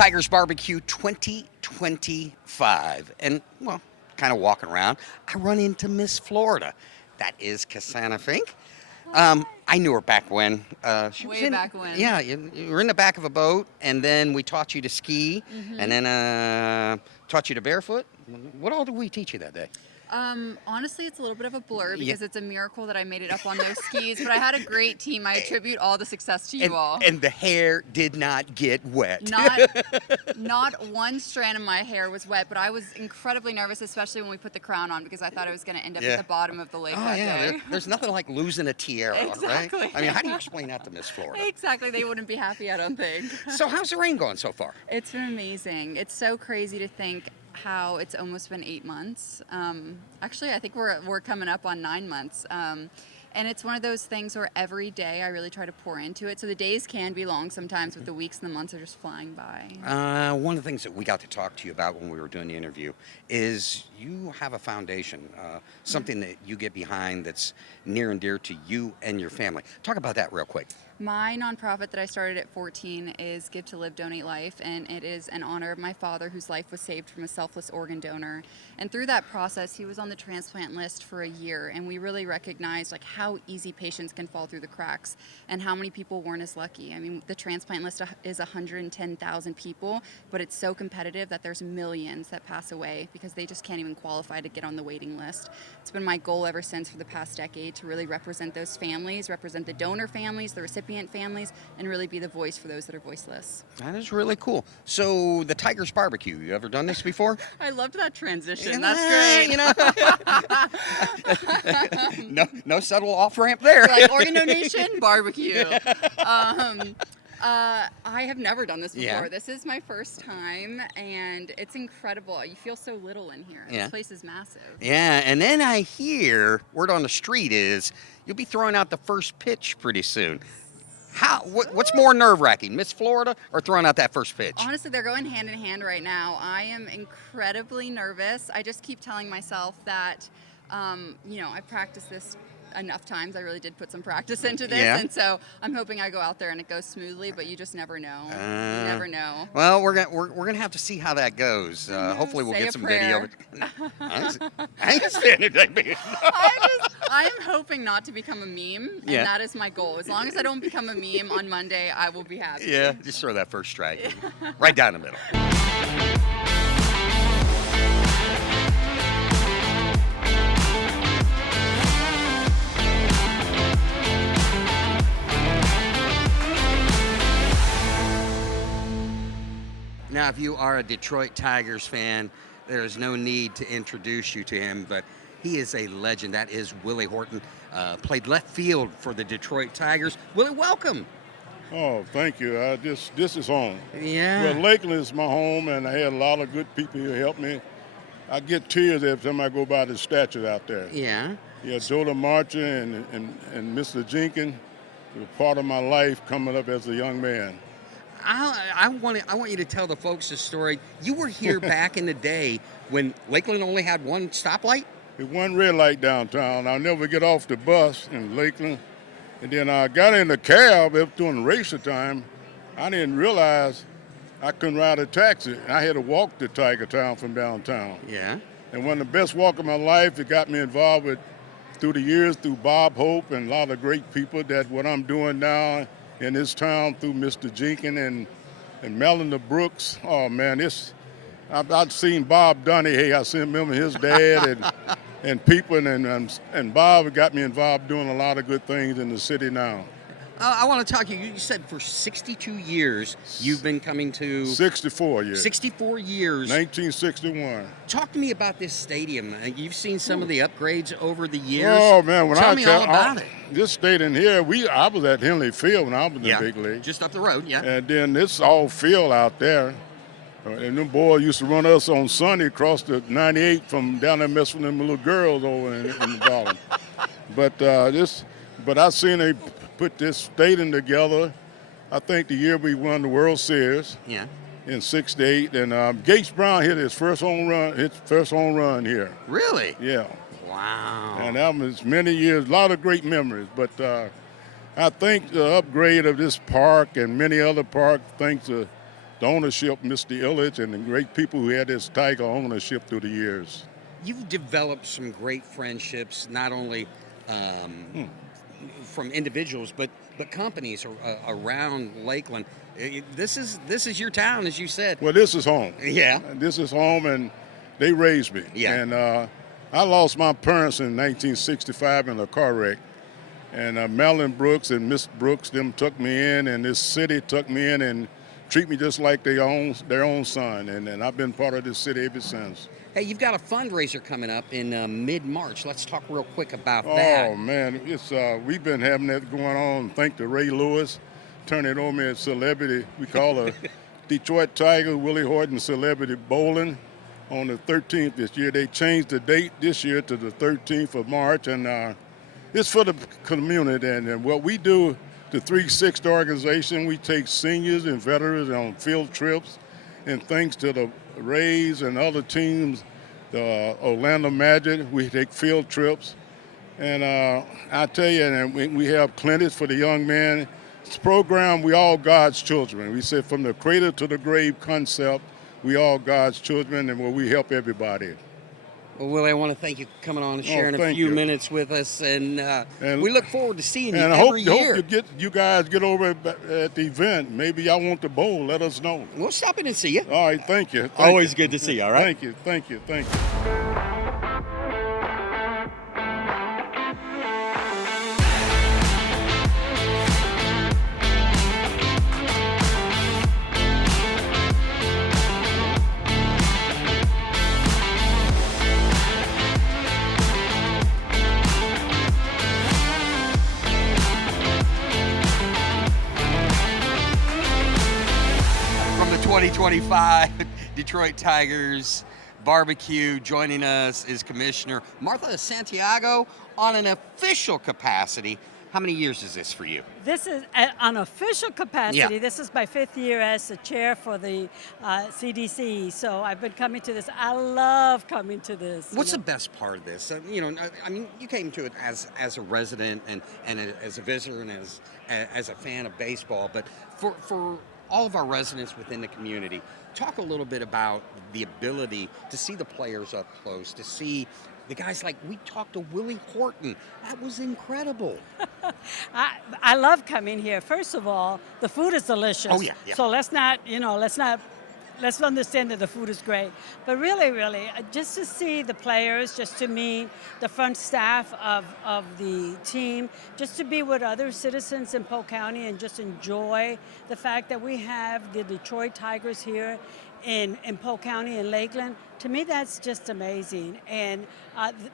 Tigers BBQ 2025. And, well, kind of walking around, I run into Miss Florida. That is Cassandra Fink. I knew her back when. She was back when. Yeah, you were in the back of a boat, and then we taught you to ski, and then taught you to barefoot. What all did we teach you that day? Honestly, it's a little bit of a blur because it's a miracle that I made it up on those skis, but I had a great team. I attribute all the success to you all. And the hair did not get wet. Not one strand of my hair was wet, but I was incredibly nervous, especially when we put the crown on, because I thought I was going to end up at the bottom of the lake that day. There's nothing like losing a tiara, Exactly. right? I mean, how do you explain that to Miss Florida? Exactly. They wouldn't be happy, I don't think. So how's the rain going so far? It's been amazing. It's so crazy to think how it's almost been 8 months. Actually, I think we're coming up on 9 months. And it's one of those things where every day I really try to pour into it. So the days can be long sometimes, but the weeks and the months are just flying by. One of the things that we got to talk to you about when we were doing the interview is you have a foundation, something that you get behind that's near and dear to you and your family. Talk about that real quick. My nonprofit that I started at 14 is Give to Live, Donate Life, and it is in honor of my father, whose life was saved from a selfless organ donor. And through that process, he was on the transplant list for a year, and we really recognized like how easy patients can fall through the cracks and how many people weren't as lucky. I mean, the transplant list is 110,000 people, but it's so competitive that there's millions that pass away because they just can't even qualify to get on the waiting list. It's been my goal ever since for the past decade to really represent those families, represent the donor families, the recipient families, and really be the voice for those that are voiceless. That is really cool. So the Tigers BBQ, you ever done this before? I loved that transition. That's great. You know, no subtle off ramp there. Like organ donation, barbecue. I have never done this before. Yeah. This is my first time, and it's incredible. You feel so little in here. Yeah. This place is massive. Yeah, and then I hear word on the street is you'll be throwing out the first pitch pretty soon. What's more nerve-wracking, Miss Florida or throwing out that first pitch? Honestly, they're going hand in hand right now. I am incredibly nervous. I just keep telling myself that, I practiced this enough times. I really did put some practice into this, and so I'm hoping I go out there and it goes smoothly. But you just never know. You never know. Well, we're gonna have to see how that goes. Hopefully, we'll get some video. I ain't standing there being. I am hoping not to become a meme, and that is my goal. As long as I don't become a meme on Monday, I will be happy. Yeah, just throw that first strike right down the middle. Now, if you are a Detroit Tigers fan, there is no need to introduce you to him, but he is a legend. That is Willie Horton. Played left field for the Detroit Tigers. Willie, welcome. Oh, thank you. This is home. Yeah. Well, Lakeland is my home, and I had a lot of good people who helped me. I get tears every time I go by the statue out there. Yeah. Yeah, Joker Marchant and Mr. Jenkins were part of my life coming up as a young man. I want you to tell the folks the story. You were here back in the day when Lakeland only had one stoplight? There's one red light downtown. I'll never get off the bus in Lakeland. And then I got in the cab during racer time. I didn't realize I couldn't ride a taxi. I had to walk to Tiger Town from downtown. Yeah. And one of the best walk of my life, it got me involved with, through the years, through Bob Hope and a lot of great people, that what I'm doing now in this town through Mr. Jenkins and Melinda Brooks. Oh, man, I've seen Bob Donahue. I remember his dad and people, and Bob got me involved doing a lot of good things in the city now. I want to talk to you. You said for 62 years you've been coming to... 64 years. 64 years. 1961. Talk to me about this stadium. You've seen some of the upgrades over the years. Oh, man. Tell me all about it. This stadium here, I was at Henley Field when I was in the big league. Just up the road, yeah. And then this all field out there. And them boys used to run us on Sunday across the 98 from down there messing with them little girls over in the bottom. But I seen they put this stadium together. I think the year we won the World Series. Yeah. In '68, and Gates Brown hit his first home run here. Really? Yeah. Wow. And that was many years, a lot of great memories. But I think the upgrade of this park and many other parks, thanks to the ownership, Mr. Illich, and the great people who had this Tiger ownership through the years. You've developed some great friendships, not only from individuals, but companies around Lakeland. This is your town, as you said. Well, this is home. Yeah. This is home, and they raised me. Yeah. And I lost my parents in 1965 in a car wreck. And Marilyn Brooks and Miss Brooks, them took me in, and this city took me in and treat me just like their own son. And I've been part of this city ever since. Hey, you've got a fundraiser coming up in mid-March. Let's talk real quick about that. Oh, man, it's we've been having that going on. Thank to Ray Lewis, turn it over as celebrity. We call a Detroit Tigers Willie Horton Celebrity Bowling on the 13th this year. They changed the date this year to the 13th of March, and it's for the community. And what we do, the 360 organization, we take seniors and veterans on field trips, and thanks to the Rays and other teams, the Orlando Magic, we take field trips. And I tell you, and we have clinics for the young men. It's a program, we all God's children. We say from the cradle to the grave concept, we all God's children, and where we help everybody. Well, Willie, I want to thank you for coming on and sharing a few minutes with us, and we look forward to seeing you every year. And I hope you guys get over at the event. Maybe y'all want to bowl, let us know. We'll stop in and see you. All right, thank you. Always good to see you, all right? Thank you, thank you, thank you. From the 2025 Detroit Tigers BBQ, joining us is Commissioner Martha Santiago on an official capacity. How many years is this for you? This is an official capacity. Yeah. This is my 5th year as the chair for the CDC. So I've been coming to this. I love coming to this. What's the best part of this? I mean, you came to it as a resident and as a visitor and as a fan of baseball. But for all of our residents within the community, talk a little bit about the ability to see the players up close, to see the guys like we talked to Willie Horton. That was incredible. I love coming here. First of all, the food is delicious. Oh, yeah. So let's understand that the food is great. But really, just to see the players, just to meet the front staff of the team, just to be with other citizens in Polk County and just enjoy the fact that we have the Detroit Tigers here in Polk County and Lakeland, to me that's just amazing. And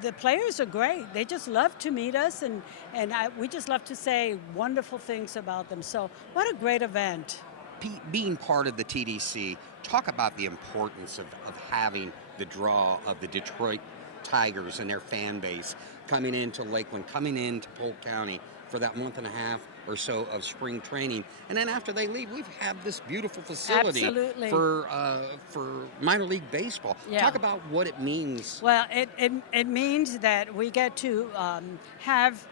the players are great. They just love to meet us, and we just love to say wonderful things about them. So what a great event. Being part of the TDC, talk about the importance of having the draw of the Detroit Tigers and their fan base coming into Lakeland, coming into Polk County for that month and a half or so of spring training. And then after they leave, we have this beautiful facility Absolutely. for minor league baseball. Yeah. Talk about what it means. Well, it means that we get to have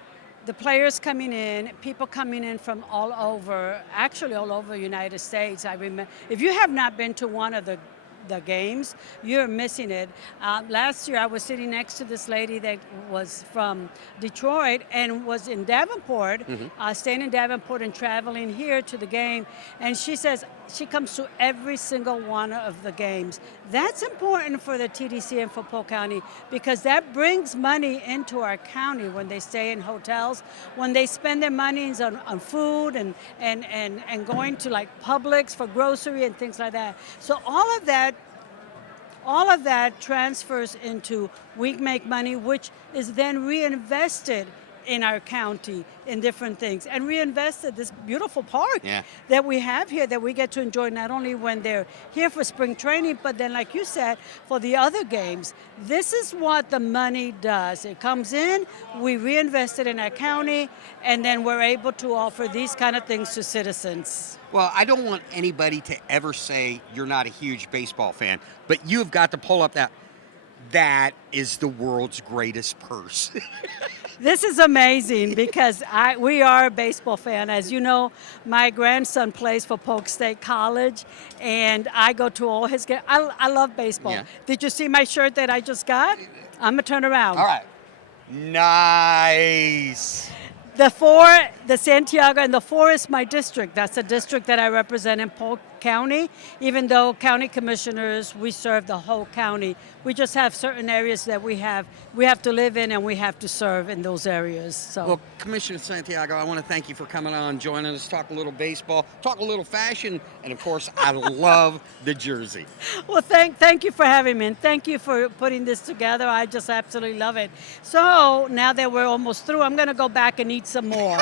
the players coming in, people coming in from all over the United States. I remember, if you have not been to one of the games, you're missing it. Last year I was sitting next to this lady that was from Detroit and was in Davenport, staying in Davenport and traveling here to the game. And she says she comes to every single one of the games. That's important for the TDC and for Polk County, because that brings money into our county when they stay in hotels, when they spend their monies on food and going to like Publix for grocery and things like that. So all of that transfers into we make money, which is then reinvested in our county in different things, and reinvested this beautiful park that we have here that we get to enjoy not only when they're here for spring training, but then, like you said, for the other games. This is what the money does. It comes in, we reinvest it in our county, and then we're able to offer these kind of things to citizens. Well, I don't want anybody to ever say you're not a huge baseball fan, but you've got to pull up that That is the world's greatest purse. This is amazing because we are a baseball fan. As you know, my grandson plays for Polk State College, and I go to all his games. I love baseball. Yeah. Did you see my shirt that I just got? I'm going to turn around. All right. Nice. The Santiago, and the 4 is my district. That's a district that I represent in Polk County. Even though county commissioners, we serve the whole county. We just have certain areas that we have to live in, and we have to serve in those areas. So, Well, Commissioner Santiago, I want to thank you for coming on, joining us, talk a little baseball, talk a little fashion, and of course, I love the jersey. well, thank you for having me, and thank you for putting this together. I just absolutely love it. So now that we're almost through, I'm going to go back and eat some more.